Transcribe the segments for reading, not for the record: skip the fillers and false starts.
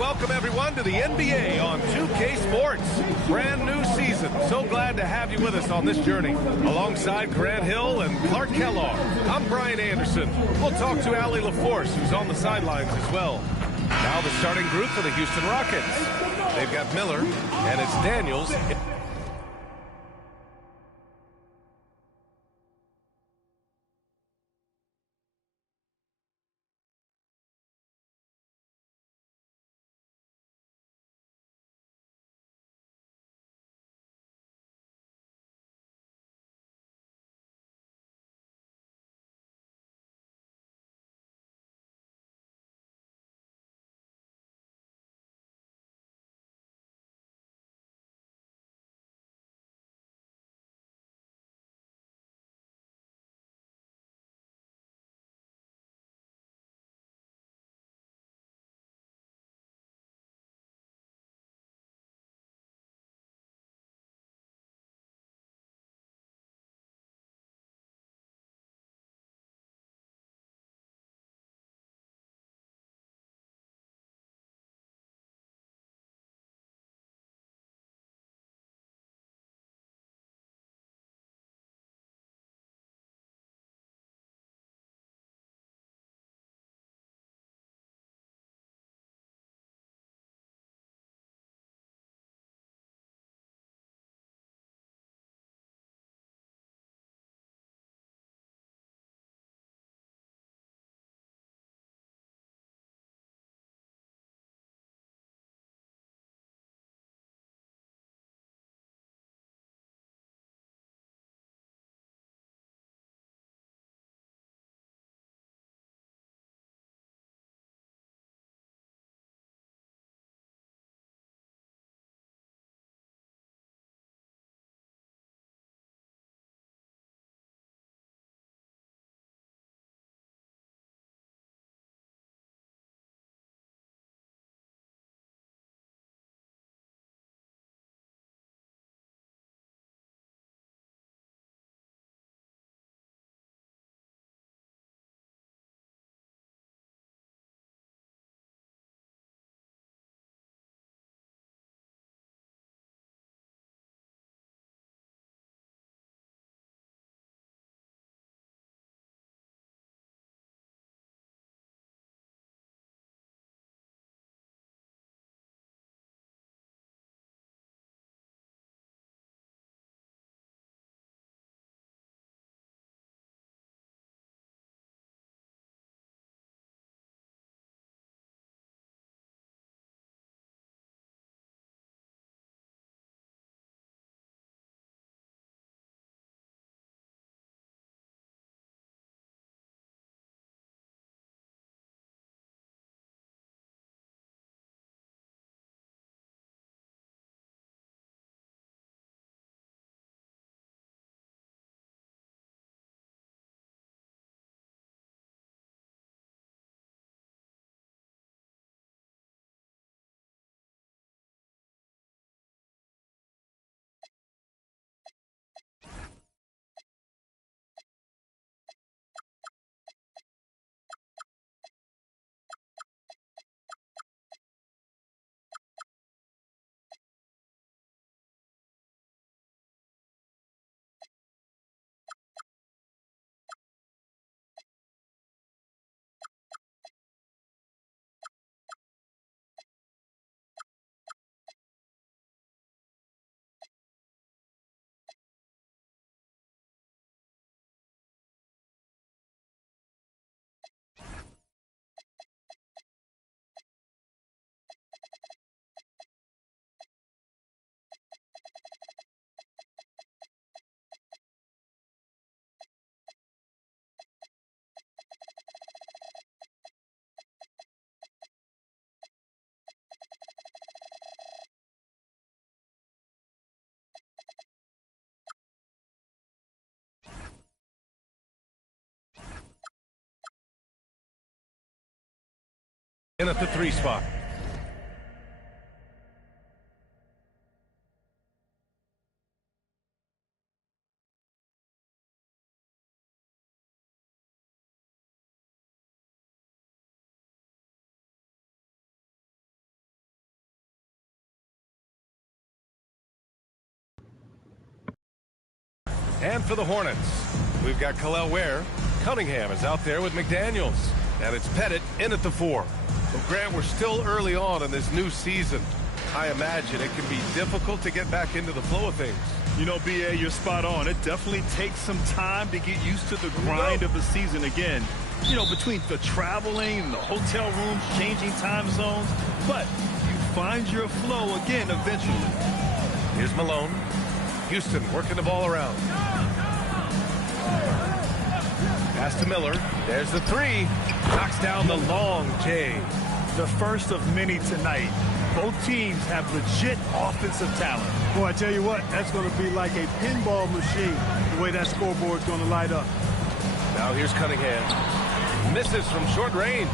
welcome everyone to the NBA on 2K Sports. Brand new season. So glad to have you with us on this journey. Alongside Grant Hill and Clark Kellogg, I'm Brian Anderson. We'll talk to Allie LaForce, who's on the sidelines as well. Now the starting group for the Houston Rockets. They've got Miller, and it's Daniels. In at the 3 spot. And for the Hornets, we've got Ware. Cunningham is out there with McDaniels. And it's Pettit in at the 4. Well, Grant, we're still early on in this new season. I imagine it can be difficult to get back into the flow of things. You know, B.A., you're spot on. It definitely takes some time to get used to the grind of the season again. You know, between the traveling, the hotel rooms, changing time zones. But you find your flow again eventually. Here's Malone. Houston working the ball around. Pass to Miller. There's the 3. Knocks down the long J. The first of many tonight. Both teams have legit offensive talent. Boy, I tell you what, that's going to be like a pinball machine, the way that scoreboard's going to light up. Now here's Cunningham. Misses from short range.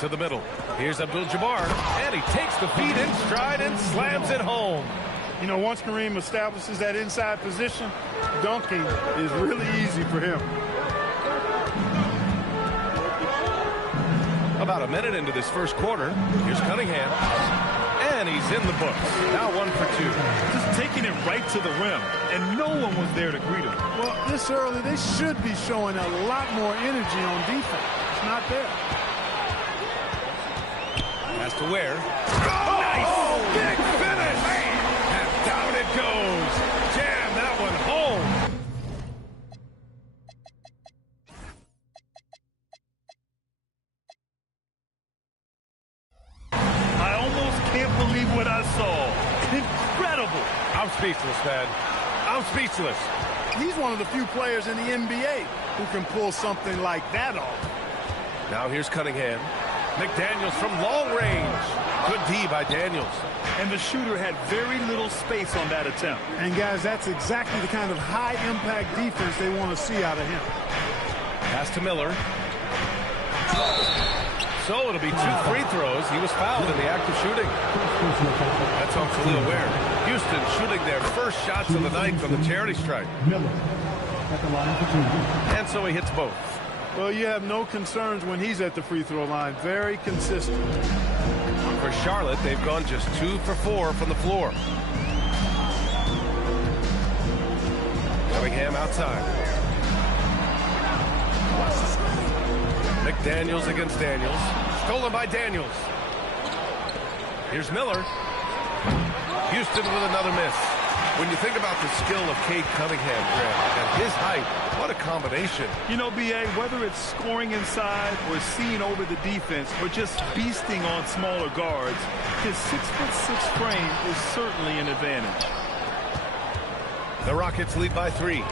To the middle. Here's Abdul-Jabbar. And he takes the feet in stride and slams it home. You know, once Kareem establishes that inside position, dunking is really easy for him. About a minute into this first quarter, here's Cunningham. And he's in the books. Now 1 for 2. Just taking it right to the rim, and no one was there to greet him. Well, this early, they should be showing a lot more energy on defense. It's not there. Pass to Ware. Oh, nice! Big finish! And down it goes. Jam that one home. I almost can't believe what I saw. Incredible. I'm speechless, man. I'm speechless. He's one of the few players in the NBA who can pull something like that off. Now here's Cunningham. McDaniels from long range. Good D by Daniels. And the shooter had very little space on that attempt. And, guys, that's exactly the kind of high-impact defense they want to see out of him. Pass to Miller. So it'll be 2 free throws. He was fouled in the act of shooting. That's on Ware. Houston shooting their first shots of the night from the charity stripe. And so he hits both. Well, you have no concerns when he's at the free throw line. Very consistent. For Charlotte, they've gone just 2 for 4 from the floor. Cunningham outside. McDaniels against Daniels. Stolen by Daniels. Here's Miller. Houston with another miss. When you think about the skill of Cade Cunningham, Grant, and his height, what a combination. You know, B.A., whether it's scoring inside or seeing over the defense or just beasting on smaller guards, his 6'6" frame is certainly an advantage. The Rockets lead by 3.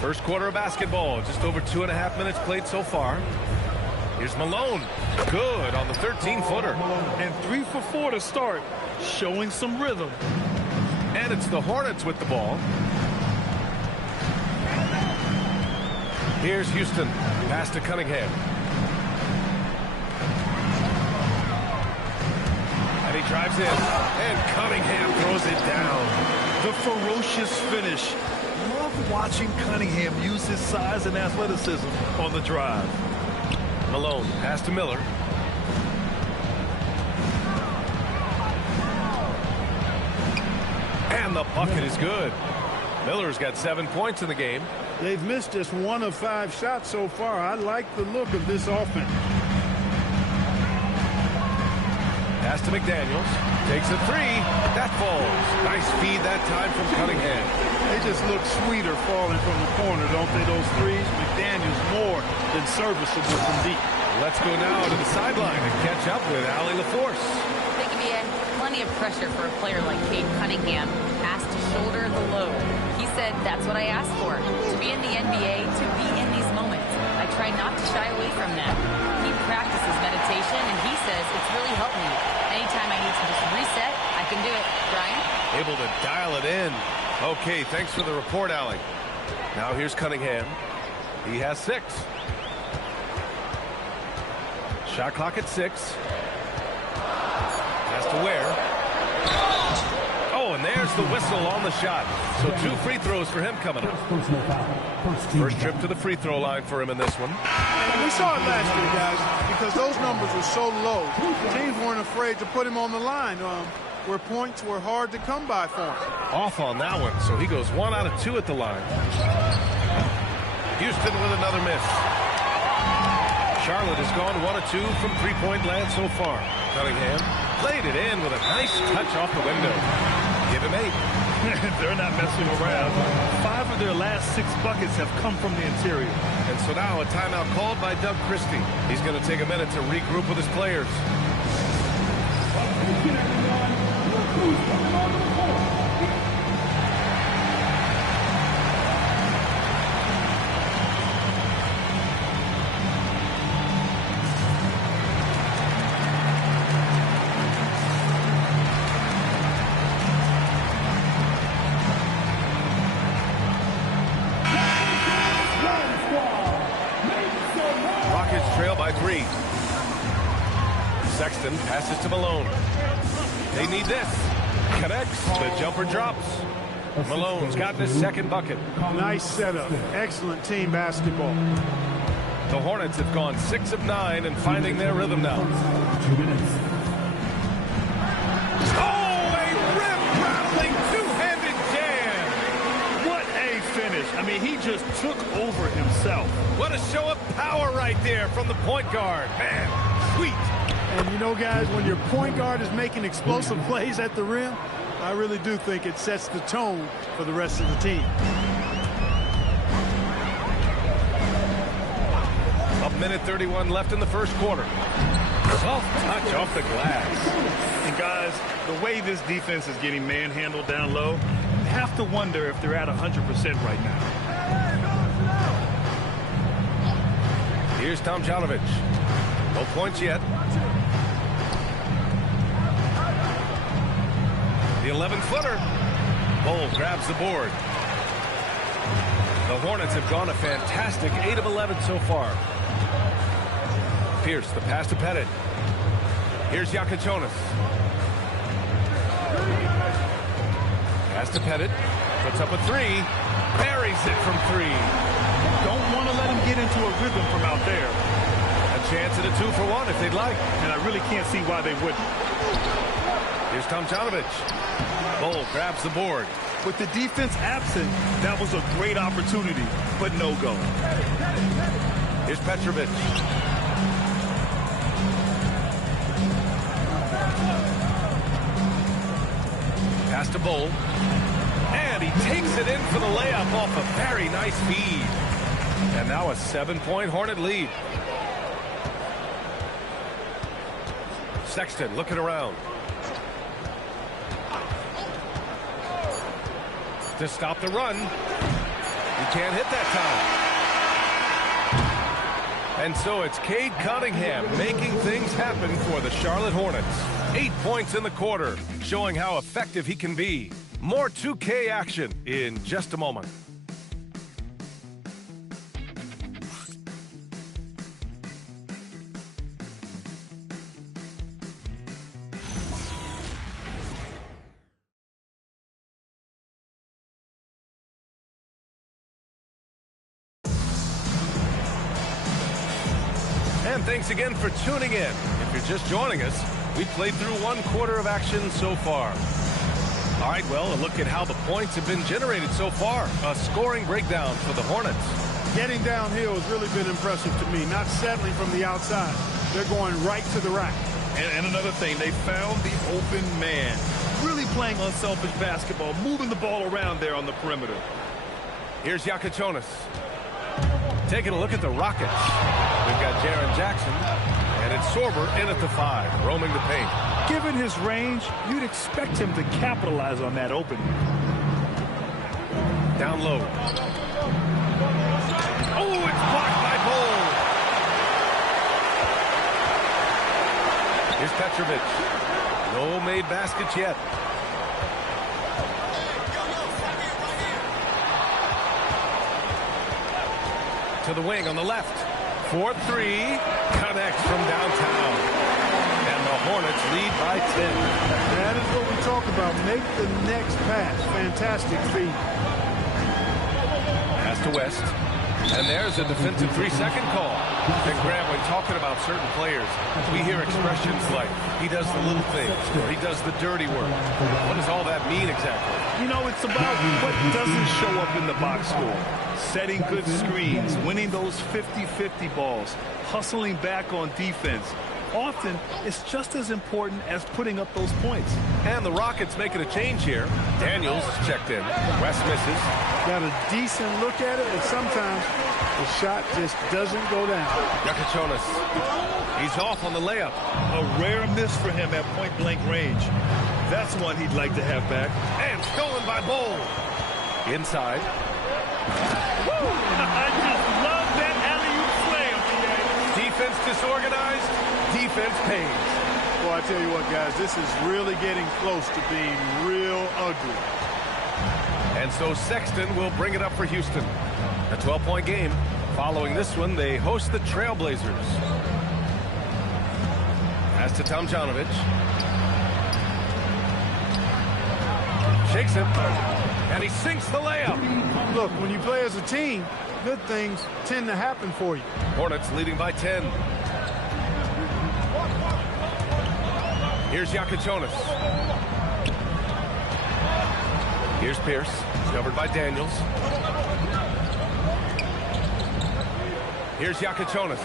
First quarter of basketball, just over 2.5 minutes played so far. Here's Malone. Good on the 13-footer. And 3 for 4 to start, showing some rhythm. And it's the Hornets with the ball. Here's Houston. Pass to Cunningham. And he drives in. And Cunningham throws it down. The ferocious finish. Love watching Cunningham use his size and athleticism on the drive. Malone, pass to Miller. And the bucket is good. Miller's got 7 points in the game. They've missed just 1 of 5 shots so far. I like the look of this offense. Pass to McDaniels. Takes a 3. That falls. Nice feed that time from Cunningham. They just look sweeter falling from the corner, don't they, those threes? McDaniels more than serviceable from deep. Let's go now to the sideline and catch up with Allie LaForce. Thank you, BA. Plenty of pressure for a player like Cade Cunningham, asked to shoulder the load. He said, that's what I asked for, to be in the NBA, to be in these moments. I try not to shy away from them. He practices meditation, and he says it's really helped me. Anytime I need to just reset, I can do it. Brian? Able to dial it in. Okay, thanks for the report, Allie. Now here's Cunningham. He has 6. Shot clock at 6. Pass to Ware. Oh, and there There's the whistle on the shot. So 2 free throws for him coming up. First trip to the free throw line for him in this one. We saw it last year, guys, because those numbers were so low. Teams weren't afraid to put him on the line, where points were hard to come by for him. Off on that one, so he goes 1 out of 2 at the line. Houston with another miss. Charlotte has gone 1 of 2 from three-point land so far. Cunningham played it in with a nice touch off the window. Give him 8. They're not messing around. 5 of their last 6 buckets have come from the interior. And so now a timeout called by Doug Christie. He's going to take a minute to regroup with his players. Trail by 3. Sexton passes to Malone. They need this. Connects. The jumper drops. Malone's gotten his second bucket. Nice setup. Excellent team basketball. The Hornets have gone 6 of 9 and finding their rhythm now. 2 minutes. Oh, a rim-rattling two-handed jam. What a finish. I mean, he just took over himself. What a show of power right there from the point guard. Man, sweet. And you know, guys, when your point guard is making explosive plays at the rim, I really do think it sets the tone for the rest of the team. A minute 31 left in the first quarter. Soft touch off the glass. And guys, the way this defense is getting manhandled down low, you have to wonder if they're at 100% right now. Here's Tomjanovich. No points yet. The 11-footer. Bull grabs the board. The Hornets have gone a fantastic 8 of 11 so far. Pierce, the pass to Pettit. Here's Yakachonis. Pass to Pettit. Puts up a 3. Buries it from 3. Don't want to let him get into a rhythm from out there. A chance at a 2 for 1 if they'd like. And I really can't see why they wouldn't. Here's Tomjanovich. Bull grabs the board. With the defense absent, that was a great opportunity, but no go. Here's Petrovic. Pass to Bull. And he takes it in for the layup off a very nice feed. And now a 7-point Hornet lead. Sexton looking around. To stop the run. He can't hit that time. And so it's Cade Cunningham making things happen for the Charlotte Hornets. 8 points in the quarter, showing how effective he can be. More 2K action in just a moment. And thanks again for tuning in. If you're just joining us, we played through 1 quarter of action so far. All right, well, a look at how the points have been generated so far. A scoring breakdown for the Hornets. Getting downhill has really been impressive to me, not settling from the outside. They're going right to the rack. And another thing, they found the open man. Really playing unselfish basketball, moving the ball around there on the perimeter. Here's Yakachonis. Taking a look at the Rockets. We've got Jaren Jackson, and it's Sorber in at the 5, roaming the paint. Given his range, you'd expect him to capitalize on that opening. Down low. Oh, it's blocked by Bull. Here's Petrovic. No made baskets yet. To the wing on the left. 4-3. Connects from downtown. And the Hornets lead by 10. That is what we talk about. Make the next pass. Fantastic feed. Pass to West. And there's a defensive 3-second call. And Graham, when talking about certain players, we hear expressions like, he does the little things, or he does the dirty work. What does all that mean exactly? You know, it's about what doesn't show up in the box score. Setting good screens, winning those 50-50 balls, hustling back on defense. Often, it's just as important as putting up those points. And the Rockets making a change here. Daniels is checked in. West misses. Got a decent look at it, but sometimes the shot just doesn't go down. Yakachonis. He's off on the layup. A rare miss for him at point-blank range. That's one he'd like to have back. And stolen by Bowl. Inside. Woo! I just love that alley-oop slam. Defense disorganized. Defense pays. Well, I tell you what, guys, this is really getting close to being real ugly. And so Sexton will bring it up for Houston. A 12-point game. Following this one, they host the Trailblazers. Pass to Tomjanovich. Shakes him. And he sinks the layup. Look, when you play as a team, good things tend to happen for you. Hornets leading by 10. Here's Yakachonis. Here's Pierce, covered by Daniels. Here's Yakachonis.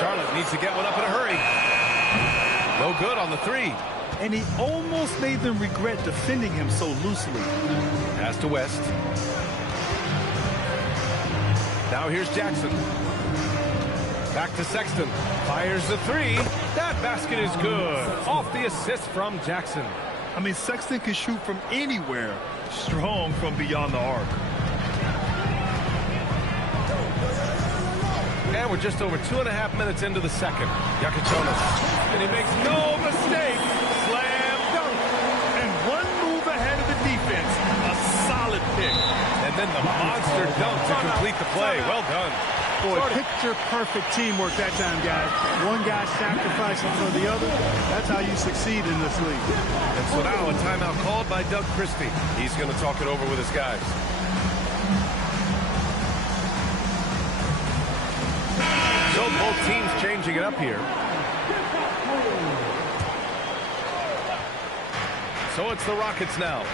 Charlotte needs to get one up in a hurry. No good on the three. And he almost made them regret defending him so loosely. Pass to West. Now here's Jackson. Back to Sexton. Fires the three. That basket is good. Off the assist from Jackson. I mean, Sexton can shoot from anywhere. Strong from beyond the arc. And we're just over 2.5 minutes into the second. Yakachonis. And he makes no mistake. Slam dunk. And one move ahead of the defense. A solid pick. And then the monster dunk to complete the play. Well done. Boy, picture-perfect teamwork that time, guys. One guy sacrificing for the other. That's how you succeed in this league. And so now a timeout called by Doug Christie. He's going to talk it over with his guys. So both teams changing it up here. So it's the Rockets now.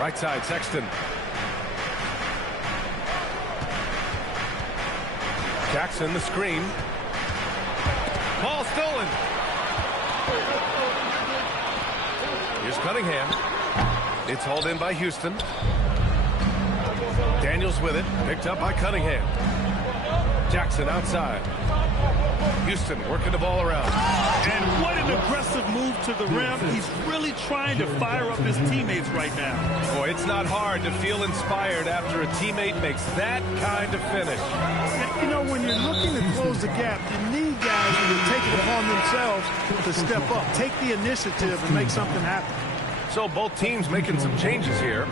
Right side, Sexton. Jackson, the screen. Ball stolen. Here's Cunningham. It's hauled in by Houston. Daniels with it. Picked up by Cunningham. Jackson outside. Houston working the ball around. And what an aggressive move to the rim. He's really trying to fire up his teammates right now. Boy, it's not hard to feel inspired after a teammate makes that kind of finish. And, you know, when you're looking to close the gap, you need guys who will take it upon themselves to step up, take the initiative, and make something happen. So both teams making some changes here.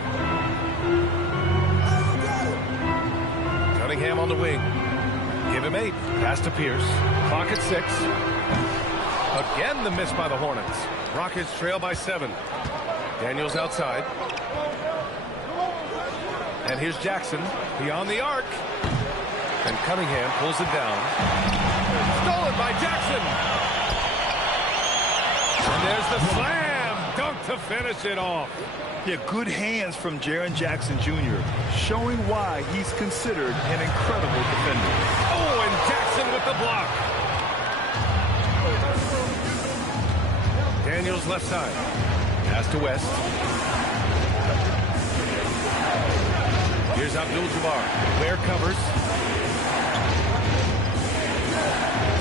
Cunningham on the wing. Give him 8. Pass to Pierce. Clock at 6. Again, the miss by the Hornets. Rockets trail by 7. Daniels outside. And here's Jackson beyond the arc. And Cunningham pulls it down. Stolen by Jackson. And there's the slam dunk to finish it off. Yeah, good hands from Jaren Jackson Jr., showing why he's considered an incredible defender. Oh, and Jackson with the block. Daniels left side. Pass to West. Here's Abdul-Jabbar. Ware covers.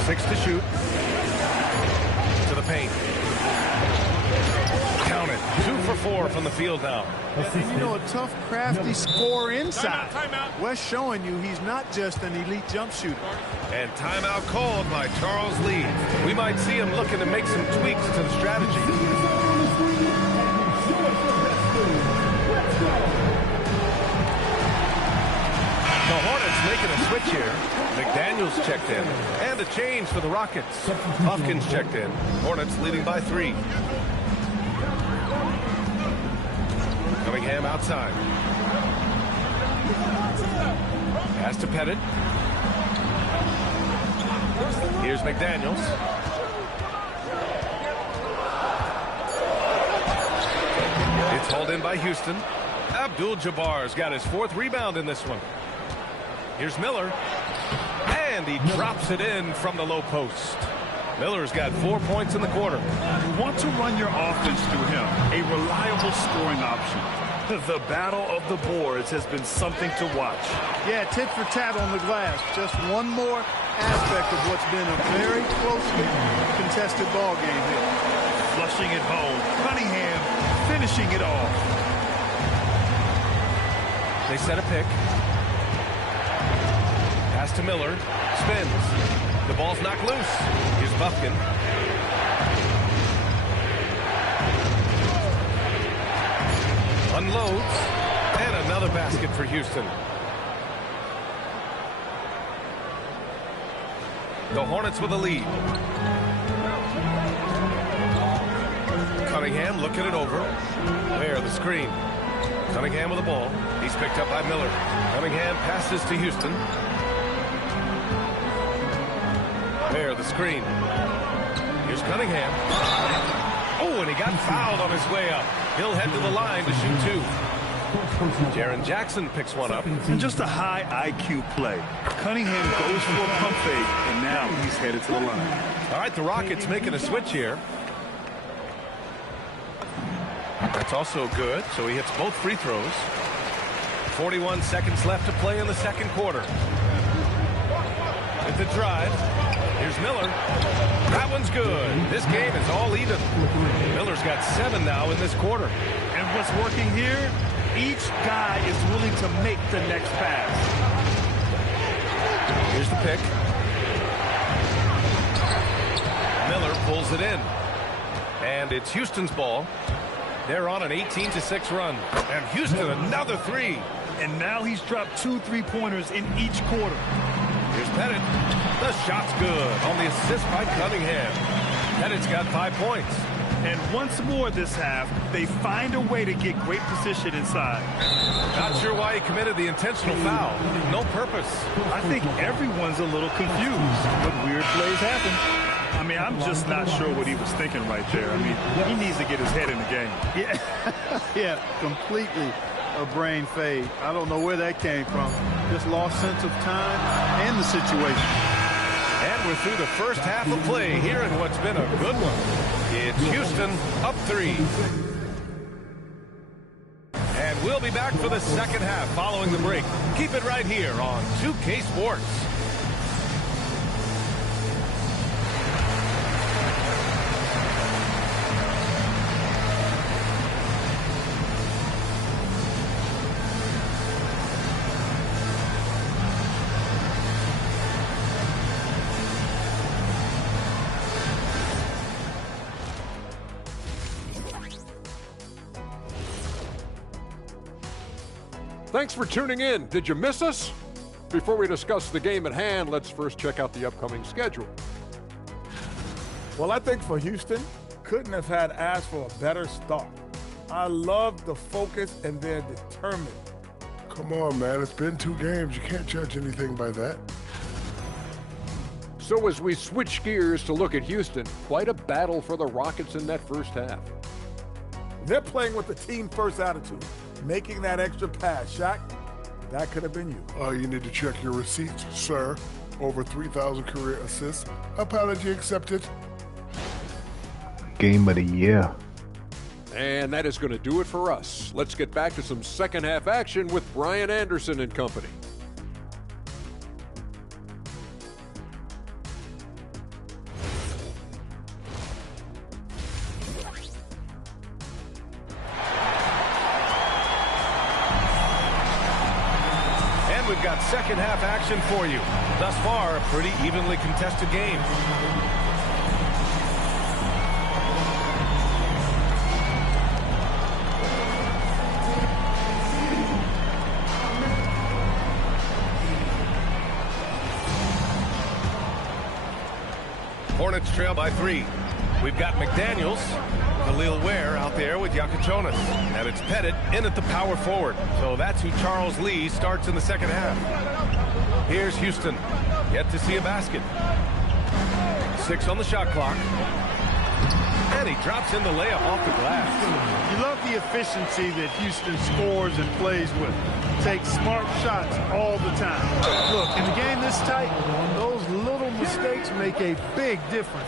6 to shoot. To the paint. Count it. 2 for 4 from the field now. And you know, a tough, crafty scorer inside. Timeout. West showing you he's not just an elite jump shooter. And timeout called by Charles Lee. We might see him looking to make some tweaks to the strategy. The Hornets making a switch here. McDaniels checked in. And a change for the Rockets. Hopkins checked in. Hornets leading by 3. Cunningham outside. Pass to Pettit. Here's McDaniels. It's hauled in by Houston. Abdul-Jabbar's got his 4th rebound in this one. Here's Miller. And he drops it in from the low post. Miller's got 4 points in the quarter. You want to run your offense through him. A reliable scoring option. The battle of the boards has been something to watch. Yeah, tit for tat on the glass. Just one more aspect of what's been a very closely contested ball game here. Flushing it home. Cunningham finishing it off. They set a pick. Pass to Miller. Spins. The ball's knocked loose. Here's Buffkin. Unloads. And another basket for Houston. The Hornets with a lead. Cunningham looking it over. Ware the screen. Cunningham with the ball. He's picked up by Miller. Cunningham passes to Houston. Ware the screen. Here's Cunningham. Oh, and he got fouled on his way up. He'll head to the line to shoot 2. Jaren Jackson picks one up. And just a high IQ play. Cunningham goes for a pump fake, and now he's headed to the line. All right, the Rockets making a switch here. That's also good, so he hits both free throws. 41 seconds left to play in the second quarter. With the drive, here's Miller. That one's good. This game is all even. Miller's got 7 now in this quarter. And what's working here? Each guy is willing to make the next pass. Here's the pick. Miller pulls it in. And it's Houston's ball. They're on an 18-6 run. And Houston another 3. And now he's dropped 2 3-pointers in each quarter. Here's Pettit. The shot's good on the assist by Cunningham. Pettit's got 5 points. And once more this half, they find a way to get great position inside. Not sure why he committed the intentional foul. No purpose. I think everyone's a little confused, but weird plays happen. I mean, I'm just not sure what he was thinking right there. I mean, he needs to get his head in the game. Yeah, yeah, completely a brain fade. I don't know where that came from. Just lost sense of time and the situation. And we're through the first half of play here in what's been a good one. It's Houston up 3. And we'll be back for the second half following the break. Keep it right here on 2K Sports. Thanks for tuning in. Did you miss us? Before we discuss the game at hand, let's first check out the upcoming schedule. Well, I think for Houston, couldn't have had asked for a better start. I love the focus and they're determined. Come on, man. It's been 2 games. You can't judge anything by that. So as we switch gears to look at Houston, quite a battle for the Rockets in that first half. They're playing with the team-first attitude, making that extra pass. Shaq, that could have been you. You need to check your receipts, sir. Over 3,000 career assists. Apology accepted. Game of the year. And that is going to do it for us. Let's get back to some second half action with Brian Anderson and company. We've got second half action for you. Thus far, a pretty evenly contested game. Hornets trail by 3. We've got McDaniels, Ware out there with Yakachonis. And it's Pettit in at the power forward. So that's who Charles Lee starts in the second half. Here's Houston. Yet to see a basket. 6 on the shot clock. And he drops in the layup off the glass. You love the efficiency that Houston scores and plays with. Takes smart shots all the time. Look, in a game this tight, those little mistakes make a big difference.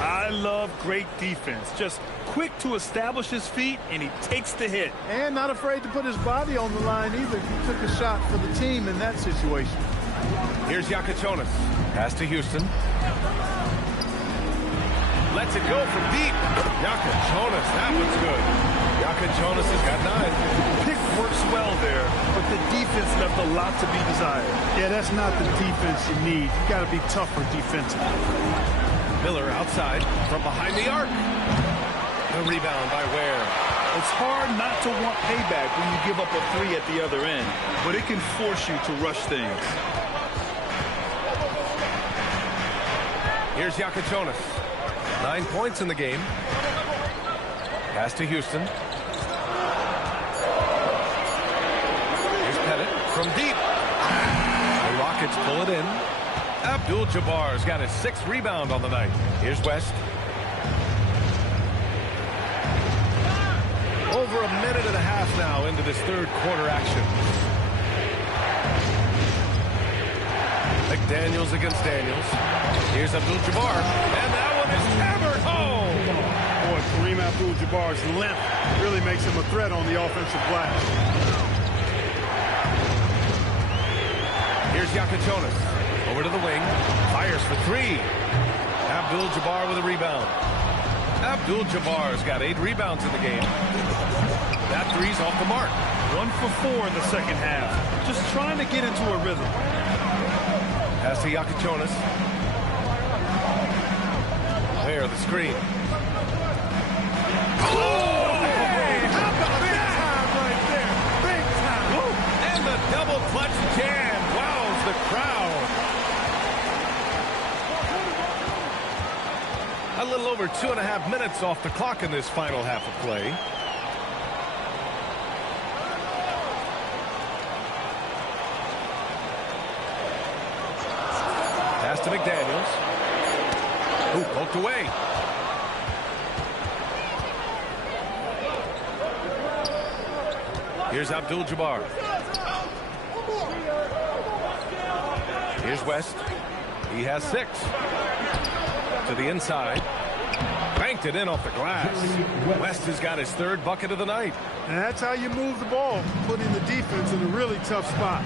I love great defense. Just quick to establish his feet, and he takes the hit. And not afraid to put his body on the line either. He took a shot for the team in that situation. Here's Yakachonis. Pass to Houston. Lets it go from deep. Yakachonis, that one's good. Yakachonis has got 9. Pick works well there, but the defense left a lot to be desired. Yeah, that's not the defense you need. You got to be tougher defensively. Miller outside from behind the arc. The rebound by Ware. It's hard not to want payback when you give up a 3 at the other end, but it can force you to rush things. Here's Yakachonis. 9 points in the game. Pass to Houston. Here's Pettit from deep. The Rockets pull it in. Abdul-Jabbar's got his 6th rebound on the night. Here's West. Over a minute and a half now into this third quarter action. McDaniels against Daniels. Here's Abdul-Jabbar. And that one is hammered home. Boy, Kareem Abdul-Jabbar's length really makes him a threat on the offensive glass. Here's Yakachonis. Over to the wing. Fires for 3. Abdul-Jabbar with a rebound. Abdul-Jabbar's got 8 rebounds in the game. That 3's off the mark. 1 for 4 in the second half. Just trying to get into a rhythm. Pass to Yakachonis. Ware the screen. Oh, hey, how about big time right there? Big time. Woo. And the double clutch jam wows the crowd. A little over 2.5 minutes off the clock in this final half of play. Pass to McDaniels. Ooh, poked away. Here's Abdul-Jabbar. Here's West. He has 6. To the inside. Banked it in off the glass. West has got his 3rd bucket of the night. And that's how you move the ball, putting the defense in a really tough spot.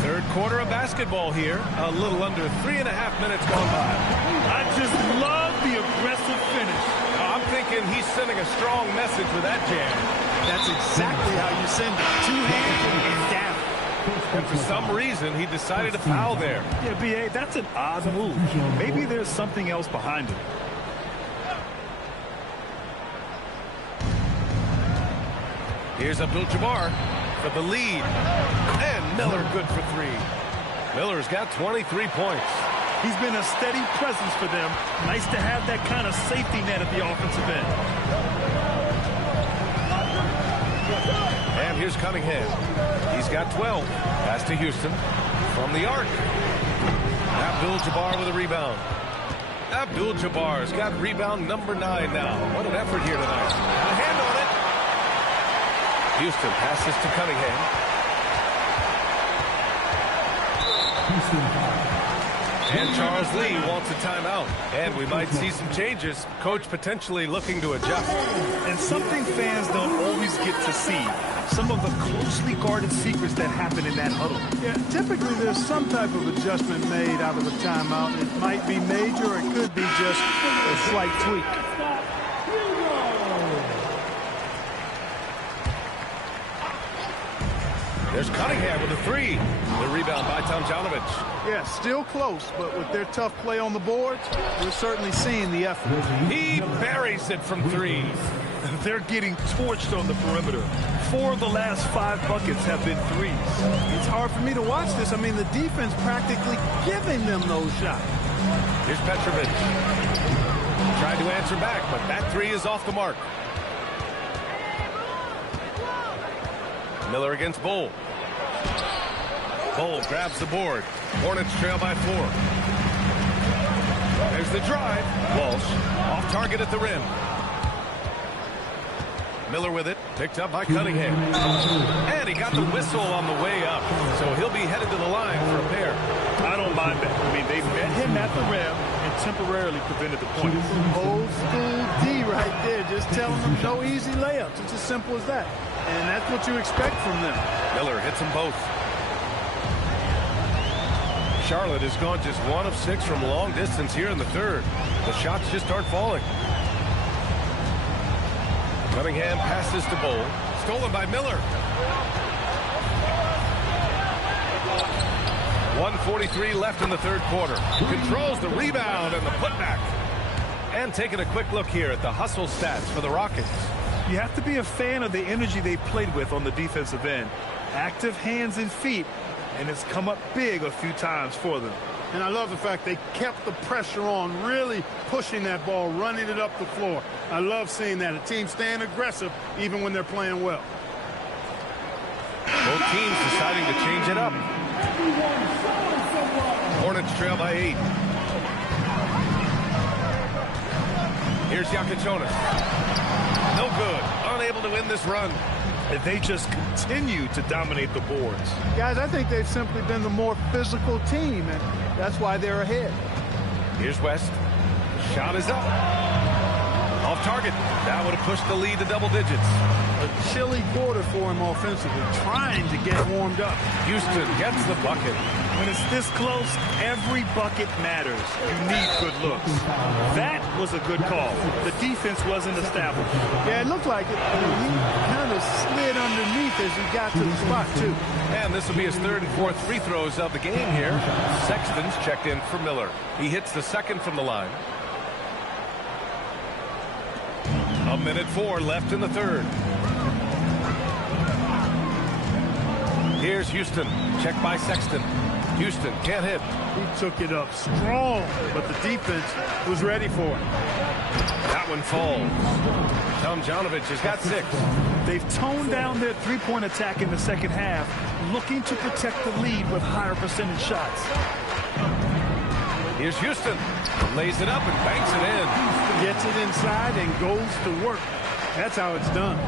Third quarter of basketball here. A little under 3.5 minutes gone by. I just love the aggressive finish. I'm thinking he's sending a strong message with that jam. That's exactly how you send it. 2 hands and down. And for some reason, he decided to foul there. Yeah, B.A., that's an odd move. Maybe there's something else behind it. Here's Abdul-Jabbar for the lead. And Miller good for 3. Miller's got 23 points. He's been a steady presence for them. Nice to have that kind of safety net at the offensive end. And here's Cunningham. He's got 12. Pass to Houston from the arc. Abdul-Jabbar with a rebound. Abdul-Jabbar's got rebound number 9 now. What an effort here tonight. A hand on it. Houston passes to Cunningham. And Charles Lee wants a timeout. And we might see some changes. Coach potentially looking to adjust. And something fans don't always get to see. Some of the closely guarded secrets that happen in that huddle. Yeah, typically there's some type of adjustment made out of a timeout. It might be major, it could be just a slight tweak. There's Cunningham with a three. The rebound by Tomjanovich. Yeah, still close, but with their tough play on the boards, we're certainly seeing the effort. He buries it from three. They're getting torched on the perimeter. 4 of the last 5 buckets have been threes. It's hard for me to watch this. I mean, the defense practically giving them those shots. Here's Petrovic. Tried to answer back, but that three is off the mark. Miller against Bull. Bull grabs the board. Hornets trail by 4. There's the drive. Walsh off target at the rim. Miller with it, picked up by Cunningham. And he got the whistle on the way up, so he'll be headed to the line for a pair. I don't mind that. I mean, they met him at the rim and temporarily prevented the points. Old school D right there, just telling them no easy layups. It's as simple as that. And that's what you expect from them. Miller hits them both. Charlotte has gone just 1 of 6 from long distance here in the third. The shots just aren't falling. Cunningham passes to Bull. Stolen by Miller. 1:43 left in the third quarter. Controls the rebound and the putback. And taking a quick look here at the hustle stats for the Rockets. You have to be a fan of the energy they played with on the defensive end. Active hands and feet, and it's come up big a few times for them. And I love the fact they kept the pressure on, really pushing that ball, running it up the floor. I love seeing that. A team staying aggressive even when they're playing well. Both teams deciding to change it up. Hornets trail by 8. Here's Yakichonis. No good. Unable to win this run. They just continue to dominate the boards. Guys, I think they've simply been the more physical team, and that's why they're ahead. Here's West. Shot is up. Off target. That would have pushed the lead to double digits. A chilly quarter for him offensively, trying to get warmed up. Houston gets the bucket. When it's this close, every bucket matters. You need good looks. That was a good call. The defense wasn't established. Yeah, it looked like it. He kind of slid underneath as he got to the spot, too. And this will be his third and fourth free throws of the game here. Sexton's checked in for Miller. He hits the second from the line. 1:04 left in the third. Here's Houston. Checked by Sexton. Houston can't hit. He took it up strong, but the defense was ready for it. That one falls. Tomjanovich has got 6. They've toned down their three-point attack in the second half, looking to protect the lead with higher percentage shots. Here's Houston. Lays it up and banks it in. Gets it inside and goes to work. That's how it's done.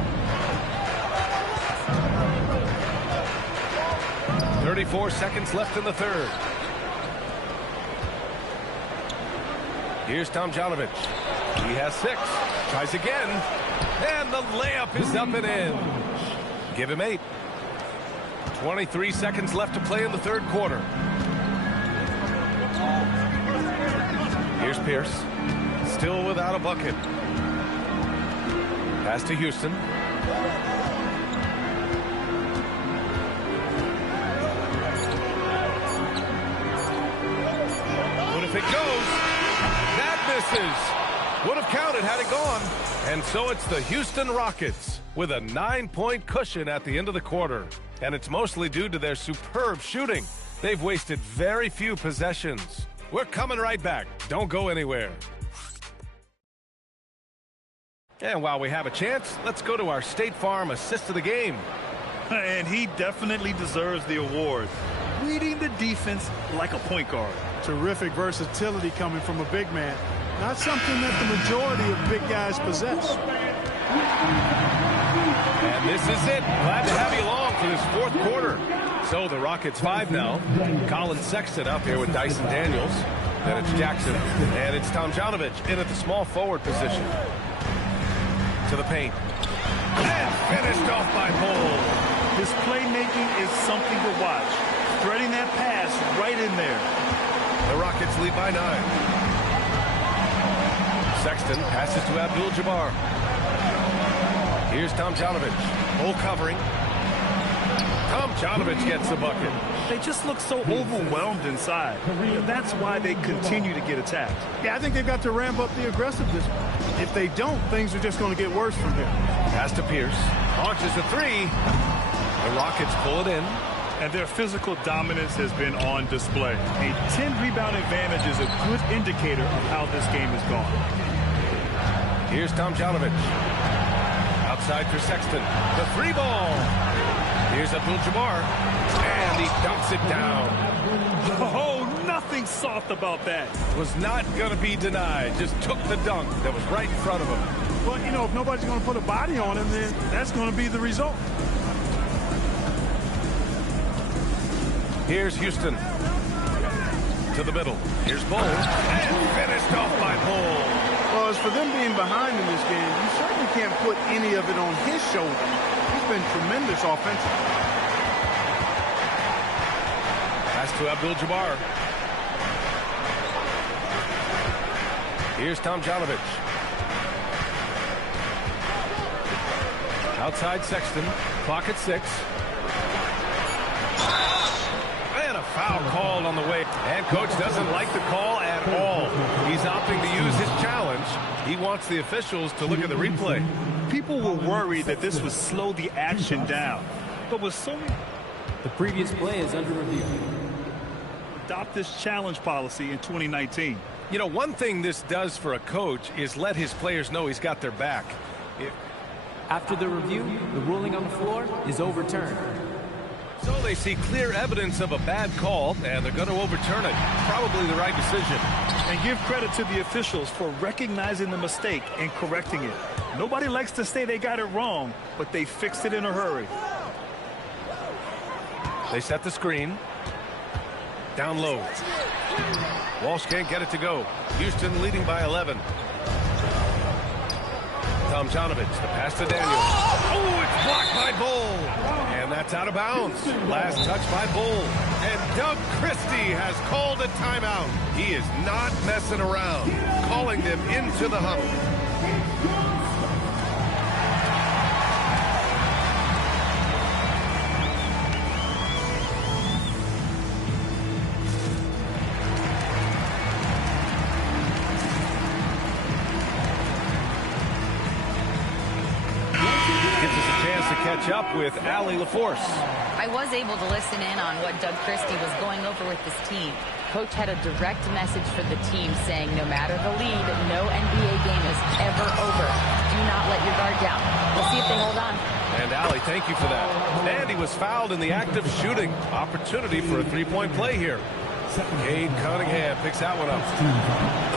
34 seconds left in the third. Here's Tomjanovich. He has 6. Tries again. And the layup is up and in. Give him 8. 23 seconds left to play in the third quarter. Here's Pierce. Still without a bucket. Pass to Houston. What if it goes? That misses. Would have counted had it gone. And so it's the Houston Rockets with a 9-point cushion at the end of the quarter. And it's mostly due to their superb shooting. They've wasted very few possessions. We're coming right back. Don't go anywhere. And while we have a chance, let's go to our State Farm assist of the game. And he definitely deserves the award. Reading the defense like a point guard. Terrific versatility coming from a big man. Not something that the majority of big guys possess. And this is it. Glad to have you along for this fourth quarter. So the Rockets 5 now. Colin Sexton out there with Dyson Daniels. Then it's Jackson. And it's Tomjanovich in at the small forward position. To the paint. And finished off by Bull. His playmaking is something to watch. Threading that pass right in there. The Rockets lead by 9. Sexton passes to Abdul-Jabbar. Here's Tomjanovich. Bull covering. Tomjanovich gets the bucket. They just look so overwhelmed inside. That's why they continue to get attacked. Yeah, I think they've got to ramp up the aggressiveness. If they don't, things are just going to get worse from here. Pass to Pierce. Launches a three. The Rockets pull it in. And their physical dominance has been on display. A 10-rebound advantage is a good indicator of how this game has gone. Here's Tomjanovich. Outside for Sexton. The three ball. Here's Abdul-Jabbar. And he dunks it down. Oh, nothing soft about that. Was not going to be denied. Just took the dunk that was right in front of him. Well, you know, if nobody's going to put a body on him, then that's going to be the result. Here's Houston. To the middle. Here's Bull. And finished off by Bull. Well, as for them being behind in this game, you certainly can't put any of it on his shoulders. He's been tremendous offensively. Pass to Abdul-Jabbar. Here's Tomjanovich. Outside Sexton. Clock at 6. And a foul called on the way. And coach doesn't like the call at all. He's opting to use his challenge. He wants the officials to look at the replay. People were worried that this would slow the action down. But with so many... The previous play is under review. Adopt this challenge policy in 2019. You know, one thing this does for a coach is let his players know he's got their back. After the review, the ruling on the floor is overturned. So they see clear evidence of a bad call, and they're going to overturn it. Probably the right decision. And give credit to the officials for recognizing the mistake and correcting it. Nobody likes to say they got it wrong, but they fixed it in a hurry. They set the screen. Down low. Walsh can't get it to go. Houston leading by 11. Tomjanovich, the pass to Daniels. Oh, it's blocked by Bull. And that's out of bounds. Last touch by Bull. And Doug Christie has called a timeout. He is not messing around. Calling them into the huddle. Catch up with Allie LaForce. I was able to listen in on what Doug Christie was going over with this team. Coach had a direct message for the team saying no matter the lead, no NBA game is ever over. Do not let your guard down. We'll see if they hold on. And Allie, thank you for that. And he was fouled in the act of shooting. Opportunity for a three-point play here. Cade Cunningham picks that one up.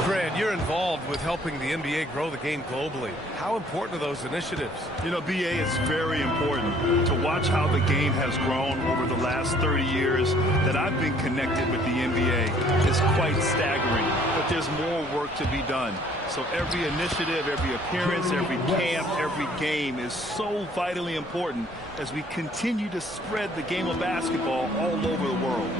Fred, you're involved with helping the NBA grow the game globally. How important are those initiatives? You know, BA, is very important to watch how the game has grown over the last 30 years that I've been connected with the NBA. It's quite staggering, but there's more work to be done. So every initiative, every appearance, every camp, every game is so vitally important as we continue to spread the game of basketball all over the world.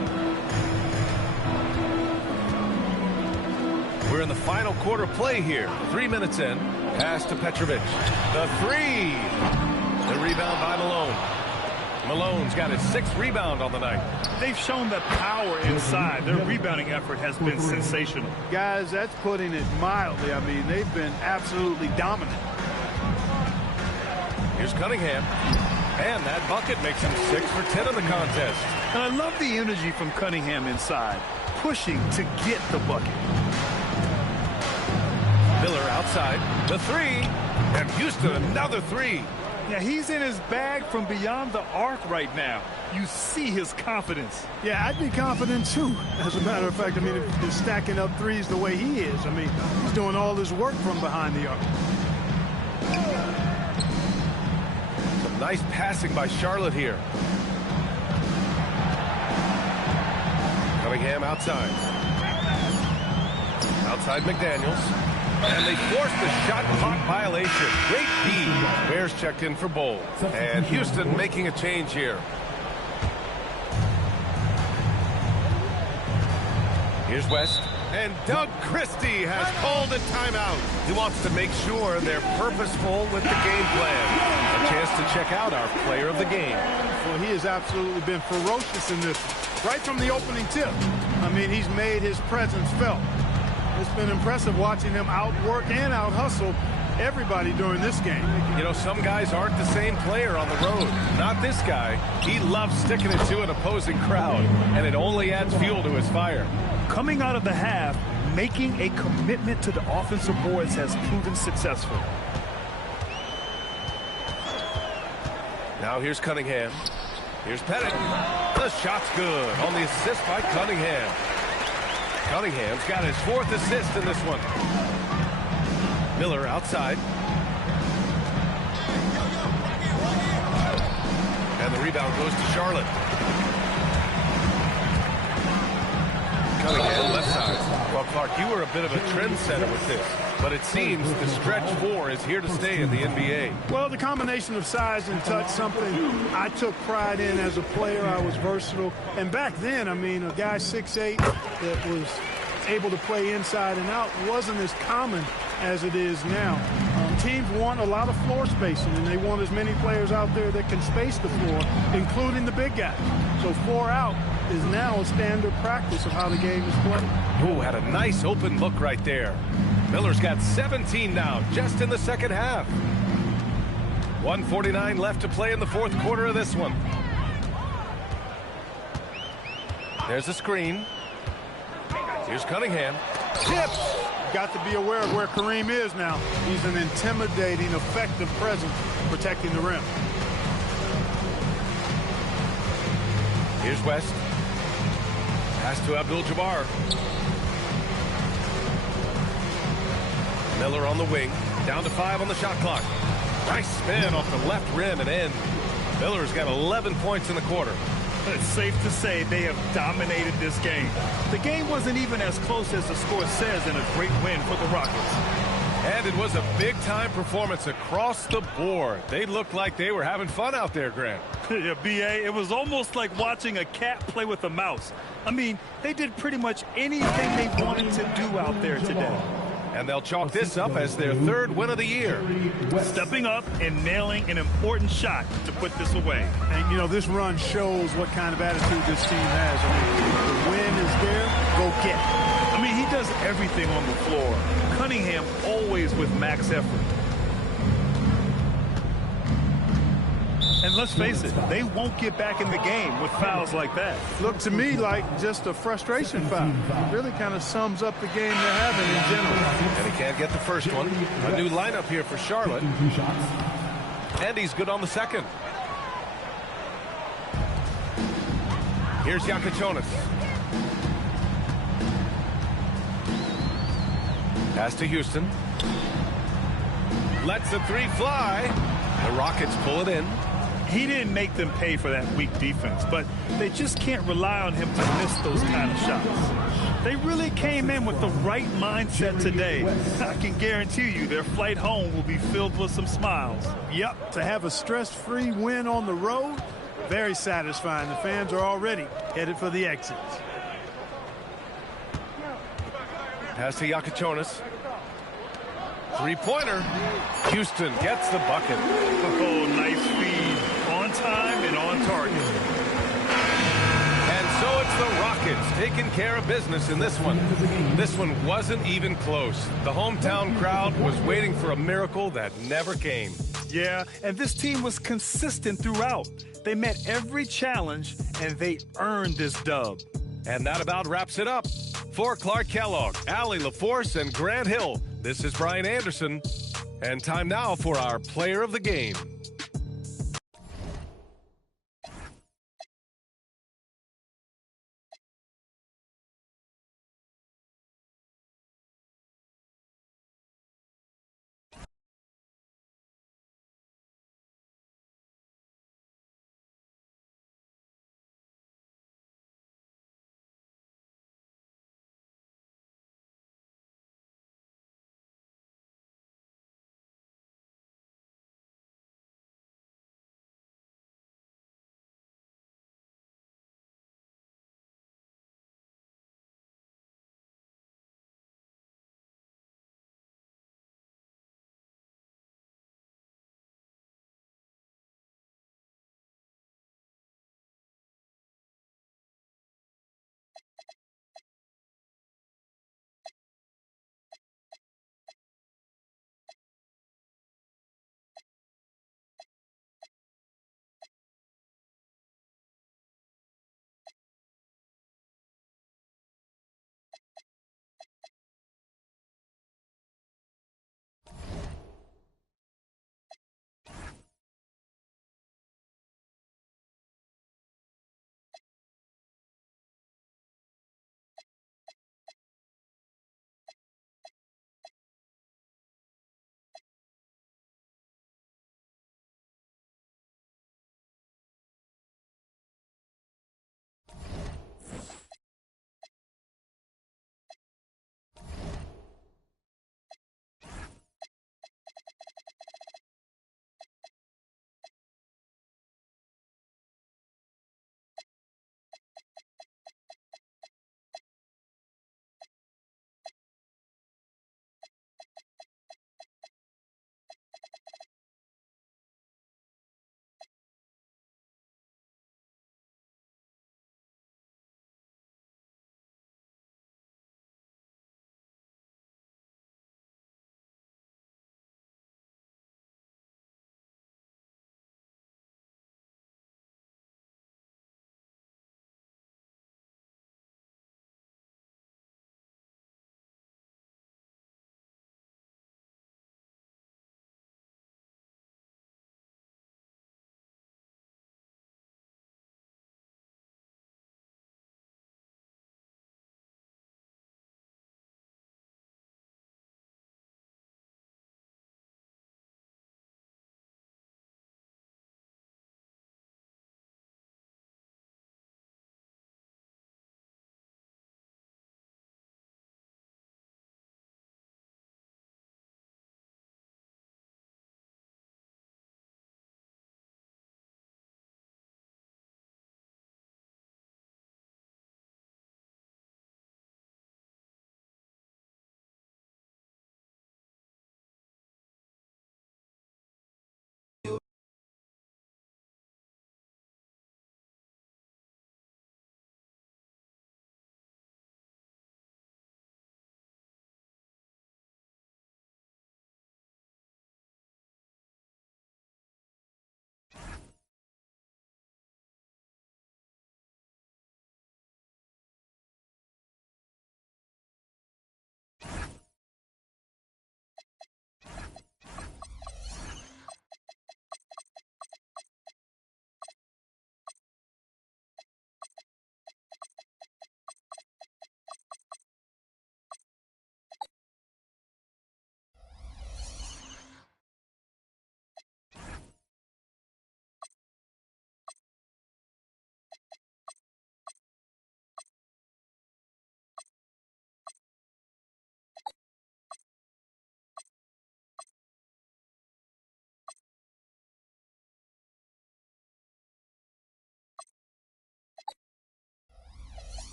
We're in the final quarter play here. 3 minutes in. Pass to Petrovic. The three. The rebound by Malone. Malone's got his 6th rebound on the night. They've shown the power inside. Their rebounding effort has been sensational. Guys, that's putting it mildly. I mean, they've been absolutely dominant. Here's Cunningham. And that bucket makes him 6 for 10 in the contest. And I love the energy from Cunningham inside, pushing to get the bucket. Miller outside. The three. And Houston another three. Yeah, he's in his bag from beyond the arc right now. You see his confidence. Yeah, I'd be confident too. As a matter of fact, I mean, if he's stacking up threes the way he is, I mean, he's doing all his work from behind the arc. Some nice passing by Charlotte here. Cunningham outside. Outside McDaniels. And they forced the shot clock violation. Great D. Ware's checked in for Bull. And Houston making a change here. Here's West. And Doug Christie has called a timeout. He wants to make sure they're purposeful with the game plan. A chance to check out our player of the game. Well, he has absolutely been ferocious in this, right from the opening tip. I mean, he's made his presence felt. It's been impressive watching him outwork and out-hustle everybody during this game. You know, some guys aren't the same player on the road. Not this guy. He loves sticking it to an opposing crowd, and it only adds fuel to his fire. Coming out of the half, making a commitment to the offensive boards has proven successful. Now here's Cunningham. Here's Pettit. The shot's good on the assist by Cunningham. Cunningham's got his 4th assist in this one. Miller outside. And the rebound goes to Charlotte. Cunningham left side. Well, Clark, you were a bit of a trendsetter with this, but it seems the stretch 4 is here to stay in the NBA. Well, the combination of size and touch, something I took pride in as a player. I was versatile. And back then, I mean, a guy 6'8" that was able to play inside and out wasn't as common as it is now. Teams want a lot of floor spacing, and they want as many players out there that can space the floor, including the big guys. So 4 out is now a standard practice of how the game is played. Oh, had a nice open look right there. Miller's got 17 now, just in the second half. 1:49 left to play in the 4th quarter of this one. There's a screen. Here's Cunningham. Tips. Got to be aware of where Kareem is now. He's an intimidating, effective presence protecting the rim. Here's West. Pass to Abdul-Jabbar. Miller on the wing. Down to 5 on the shot clock. Nice spin off the left rim and in. Miller's got 11 points in the quarter. It's safe to say they have dominated this game. The game wasn't even as close as the score says, and a great win for the Rockets. And it was a big-time performance across the board. They looked like they were having fun out there, Grant. Yeah, B.A., it was almost like watching a cat play with a mouse. I mean, they did pretty much anything they wanted to do out there today. And they'll chalk this up as their 3rd win of the year. Stepping up and nailing an important shot to put this away. And, you know, this run shows what kind of attitude this team has. I mean, the win is there, go get it. I mean, he does everything on the floor. Cunningham always with max effort. And let's face it, they won't get back in the game with fouls like that. Looked to me like just a frustration foul. It really kind of sums up the game they're having in general. And he can't get the first one. A new lineup here for Charlotte. And he's good on the second. Here's Yakachonis. Pass to Houston. Lets the 3 fly. The Rockets pull it in. He didn't make them pay for that weak defense, but they just can't rely on him to miss those kind of shots. They really came in with the right mindset today. I can guarantee you their flight home will be filled with some smiles. Yep, to have a stress-free win on the road, very satisfying. The fans are already headed for the exits. Pass to Yakachonis. 3-pointer. Houston gets the bucket. Oh, nice feed. On time and on target. And so it's the Rockets taking care of business in this one. This one wasn't even close. The hometown crowd was waiting for a miracle that never came. Yeah, and this team was consistent throughout. They met every challenge, and they earned this dub. And that about wraps it up. For Clark Kellogg, Allie LaForce, and Grant Hill, this is Brian Anderson. And time now for our player of the game.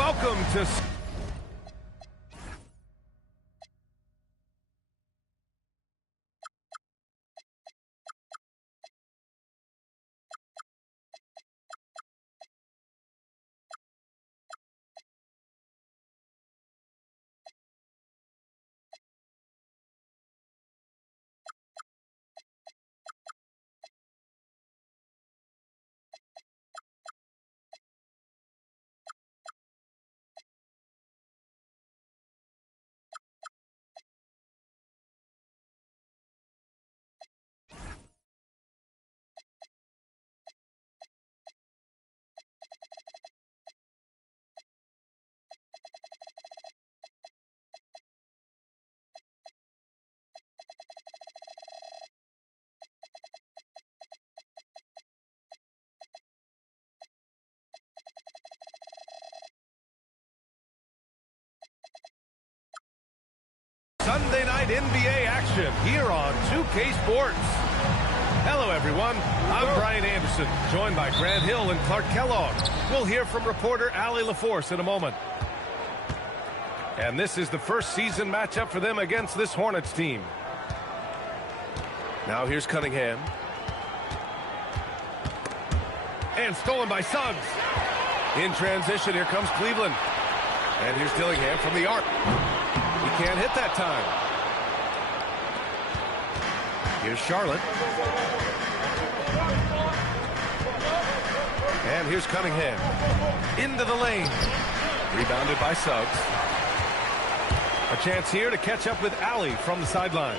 welcome to... Sunday night NBA action here on 2K Sports. Hello, everyone. I'm Brian Anderson, joined by Grant Hill and Clark Kellogg. We'll hear from reporter Allie LaForce in a moment. And this is the first season matchup for them against this Hornets team. Now here's Cunningham. And stolen by Suggs. In transition, here comes Cleveland. And here's Dillingham from the arc. He can't hit that time. Here's Charlotte. And here's Cunningham. Into the lane. Rebounded by Suggs. A chance here to catch up with Allie from the sideline.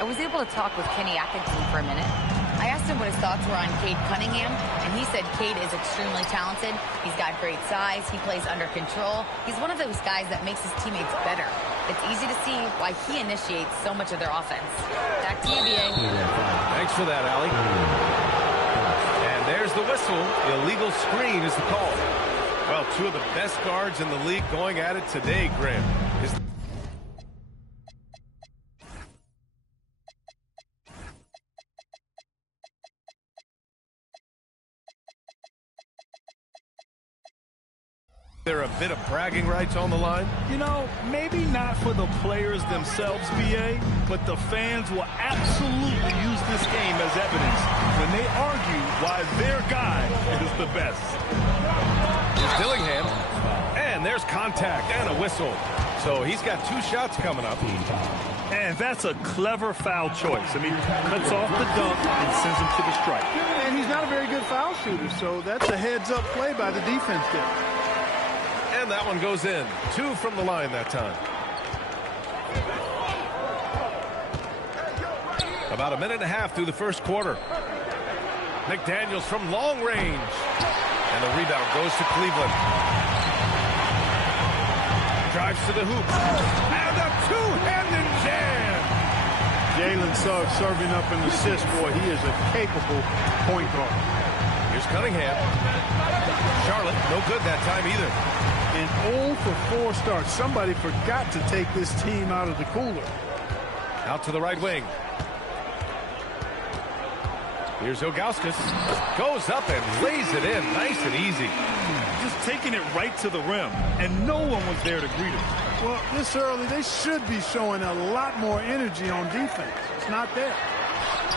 I was able to talk with Kenny Atkinson for a minute. I asked him what his thoughts were on Cade Cunningham, and he said Cade is extremely talented. He's got great size. He plays under control. He's one of those guys that makes his teammates better. It's easy to see why he initiates so much of their offense. Back to you, BA. Thanks for that, Allie. And there's the whistle. Illegal screen is the call. Well, two of the best guards in the league going at it today, Graham. There a bit of bragging rights on the line? You know, maybe not for the players themselves, BA, but the fans will absolutely use this game as evidence when they argue why their guy is the best. Here's Dillingham, and there's contact and a whistle. So he's got two shots coming up. And that's a clever foul choice. I mean, cuts off the dunk and sends him to the strike. And he's not a very good foul shooter, so that's a heads-up play by the defense there. And that one goes in. Two from the line that time. About a minute and a half through the first quarter. McDaniels from long range. And the rebound goes to Cleveland. Drives to the hoop. And a two-handed jam. Jalen Suggs serving up an assist. Boy, he is a capable point guard. Here's Cunningham. Charlotte, no good that time either. And 0 for 4 starts. Somebody forgot to take this team out of the cooler. Out to the right wing. Here's Ilgauskas. Goes up and lays it in. Nice and easy. Just taking it right to the rim, and no one was there to greet him. Well, this early, they should be showing a lot more energy on defense. It's not there.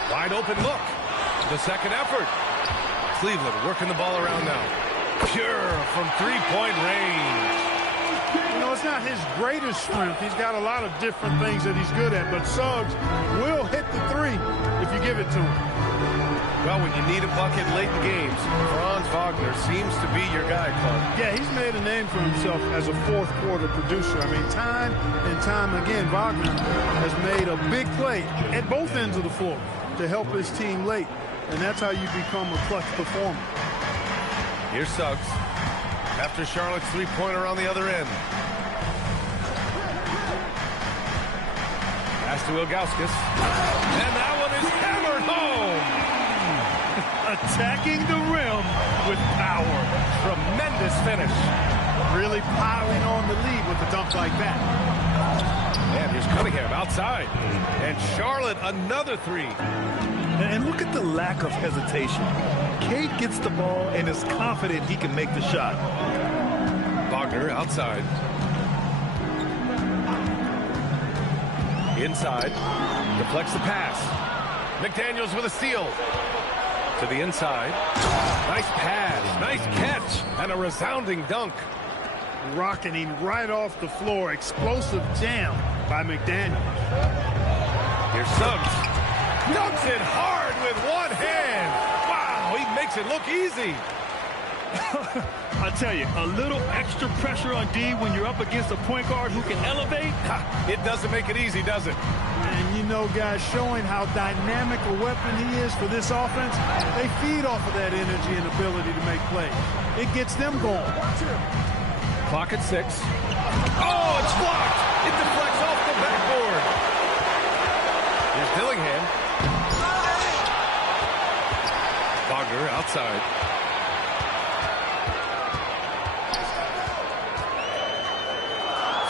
Wide open look. The second effort. Cleveland working the ball around now. Pure from three-point range. You know, it's not his greatest strength. He's got a lot of different things that he's good at, but Suggs will hit the three if you give it to him. Well, when you need a bucket late in games, Franz Wagner seems to be your guy, Clark. Yeah, he's made a name for himself as a fourth-quarter producer. I mean, time and time again, Wagner has made a big play at both ends of the floor to help his team late, and that's how you become a clutch performer. Here's Suggs. After Charlotte's three-pointer on the other end. Pass to Ilgauskas. And that one is hammered home. Attacking the rim with power. Tremendous finish. Really piling on the lead with a dunk like that. And here's Cunningham outside. And Charlotte another three. And look at the lack of hesitation. Cade gets the ball and is confident he can make the shot. Wagner Wagner outside. Inside. Deflects the pass. McDaniels with a steal. To the inside. Nice pass. Nice catch. And a resounding dunk. Rocketing right off the floor. Explosive jam by McDaniels. Here's Suggs. Dunks it hard with one hand. Wow, he makes it look easy. I tell you, a little extra pressure on D when you're up against a point guard who can elevate. It doesn't make it easy, does it? And you know, guys, showing how dynamic a weapon he is for this offense, they feed off of that energy and ability to make plays. It gets them going. Clock at 6. Oh, it's blocked. It deflects off the backboard. Here's Dillingham. Wagner outside.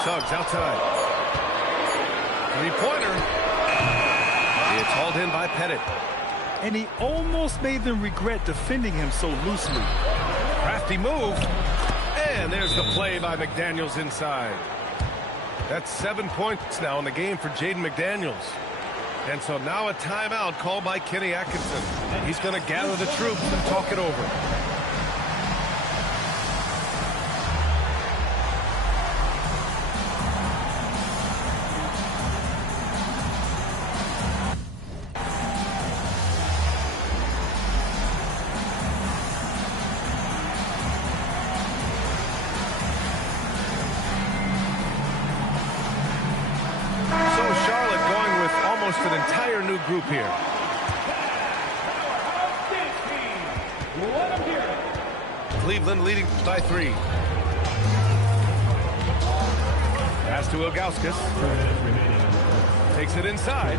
Suggs outside. Three-pointer. It's hauled in by Pettit. And he almost made them regret defending him so loosely. Crafty move. And there's the play by McDaniels inside. That's 7 points now in the game for Jaden McDaniels. And so now a timeout called by Kenny Atkinson. He's going to gather the troops and talk it over. An entire new group here. Cleveland leading by 3. Pass to Ilgauskas. Takes it inside.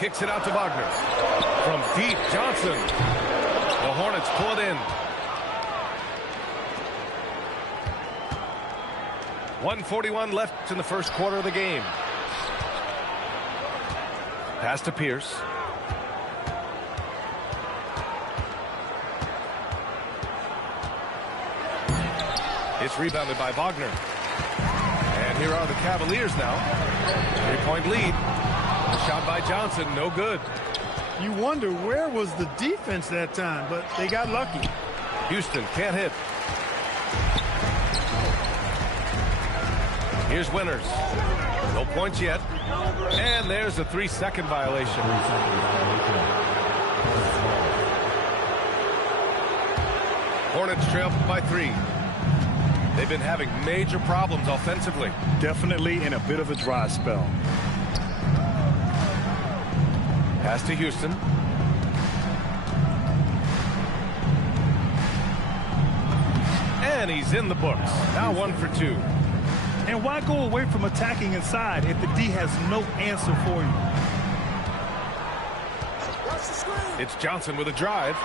Kicks it out to Wagner. From deep, Johnson. The Hornets pull it in. 1:41 left in the first quarter of the game. Pass to Pierce. It's rebounded by Wagner. And here are the Cavaliers now. 3-point lead. Shot by Johnson, no good. You wonder where was the defense that time, but they got lucky. Houston can't hit. Here's Winters. No points yet. And there's a 3-second violation. Hornets trail by 3. They've been having major problems offensively. Definitely in a bit of a dry spell. Pass to Houston. And he's in the books. Now 1 for 2. And why go away from attacking inside if the D has no answer for you? It's Johnson with a drive.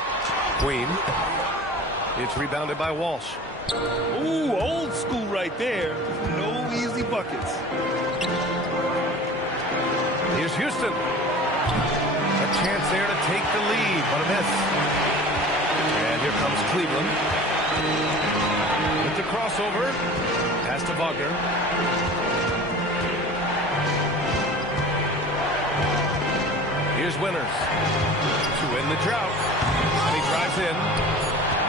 Queen. It's rebounded by Walsh. Ooh, old school right there. No easy buckets. Here's Houston. A chance there to take the lead, but a miss. And here comes Cleveland. With the crossover. Pass to Wagner. Here's Winters. To win the drought. And he drives in.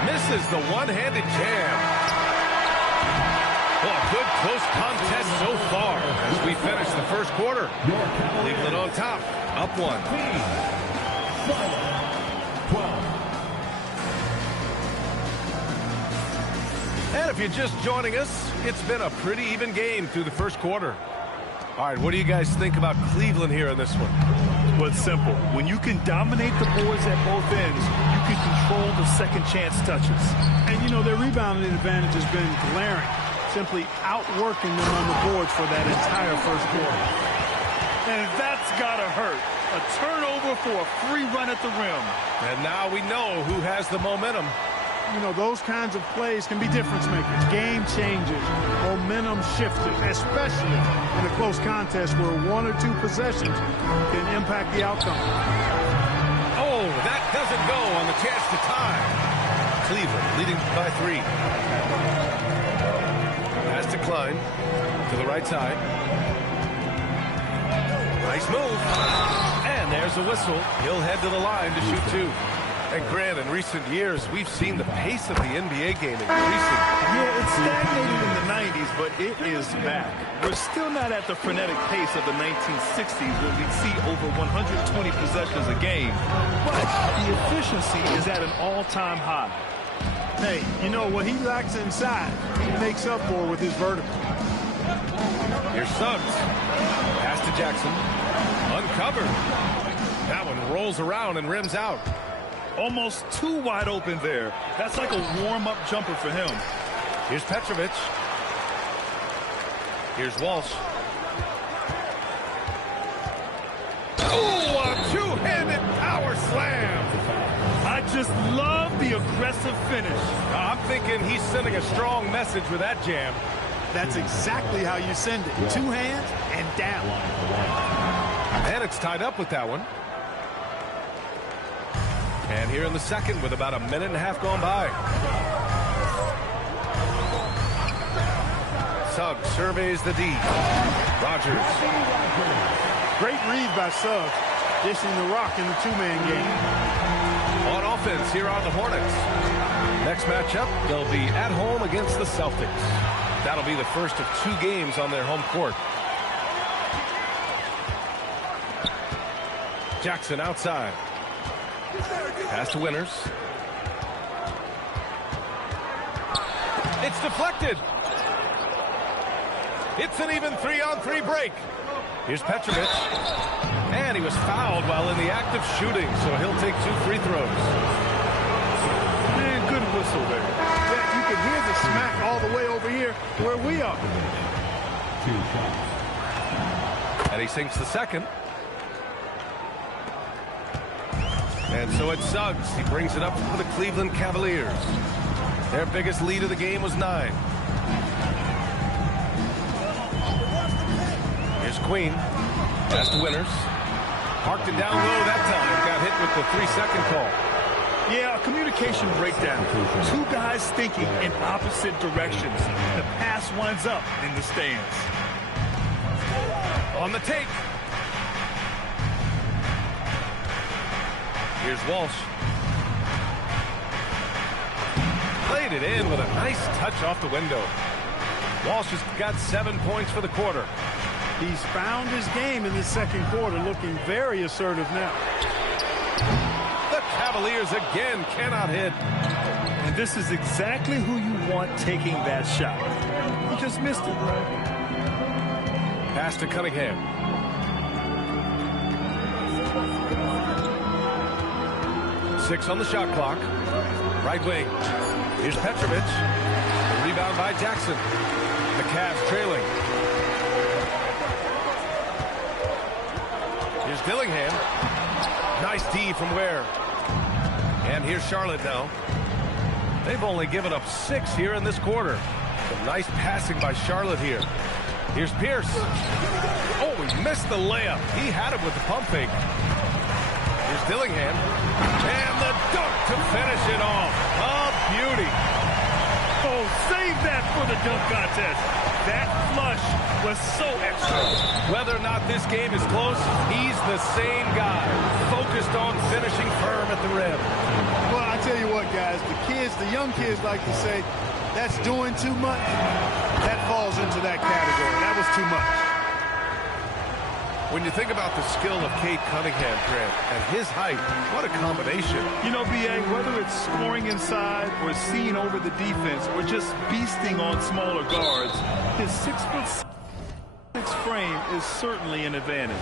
Misses the one-handed jam. Well, a good close contest so far as we finish the first quarter. Cleveland on top. Up 1. And if you're just joining us, it's been a pretty even game through the first quarter. All right, what do you guys think about Cleveland here in this one? Well, it's simple. When you can dominate the boards at both ends, you can control the second chance touches. And, you know, their rebounding advantage has been glaring, simply outworking them on the boards for that entire first quarter. And that's got to hurt. A turnover for a free run at the rim. And now we know who has the momentum. You know, those kinds of plays can be difference makers, game changers, momentum shifters, especially in a close contest where 1 or 2 possessions can impact the outcome. Oh, that Doesn't go on the chance to tie. Cleveland leading by 3. Pass to Klein to the right side. Nice move. And there's a whistle. He'll head to the line to shoot 2. And Grant, in recent years, we've seen the pace of the NBA game increasing. Yeah, it stagnated in the 90s, but it is back. We're still not at the frenetic pace of the 1960s when we'd see over 120 possessions a game. But the efficiency is at an all-time high. Hey, you know, what he lacks inside, he makes up for with his vertical. Here's Suggs. Pass to Jackson. Uncovered. That one rolls around and rims out. Almost too wide open there. That's like a warm-up jumper for him. Here's Petrovic. Here's Walsh. Oh, a two-handed power slam. I just love the aggressive finish. I'm thinking he's sending a strong message with that jam. That's exactly how you send it. 2 hands and down. And it's tied up with that one. And here in the second with about a minute and a half gone by. Suggs surveys the D. Rogers. Great read by Suggs, dishing the rock in the 2-man game. On offense, here are the Hornets. Next matchup, they'll be at home against the Celtics. That'll be the first of 2 games on their home court. Jackson outside. Pass to Winters. It's deflected. It's an even 3-on-3 break. Here's Petrovic. And he was fouled while in the act of shooting, so he'll take 2 free throws. Man, good whistle there. Yeah, you can hear the smack all the way over here where we are. And he sinks the second. And so it's Suggs. He brings it up for the Cleveland Cavaliers. Their biggest lead of the game was 9. Here's Queen. Pass to Winters. Parked it down low that time. Got hit with the 3-second call. Yeah, a communication breakdown. 2 guys thinking in opposite directions. The pass winds up in the stands. On the take. Here's Walsh. Played it in with a nice touch off the window. Walsh has got 7 points for the quarter. He's found his game in the second quarter, looking very assertive now. The Cavaliers again cannot hit. And this is exactly who you want taking that shot. He just missed it. Pass to Cunningham. Six on the shot clock. Right wing. Here's Petrovic. The rebound by Jackson. The Cavs trailing. Here's Dillingham. Nice D from Ware. And here's Charlotte now. They've only given up 6 here in this quarter. Some nice passing by Charlotte here. Here's Pierce. Oh, he missed the layup. He had it with the pump fake. Here's Dillingham. And the dunk to finish it off. A beauty. Oh, save that for the dunk contest. That flush was so extra. Whether or not this game is close, he's the same guy. Focused on finishing firm at the rim. Well, I tell you what, guys, the young kids like to say, that's doing too much. That falls into that category. That was too much. When you think about the skill of Cade Cunningham, Grant, and his height, what a combination. You know, B.A., whether it's scoring inside or seeing over the defense or just beasting on smaller guards, his 6'6" frame is certainly an advantage.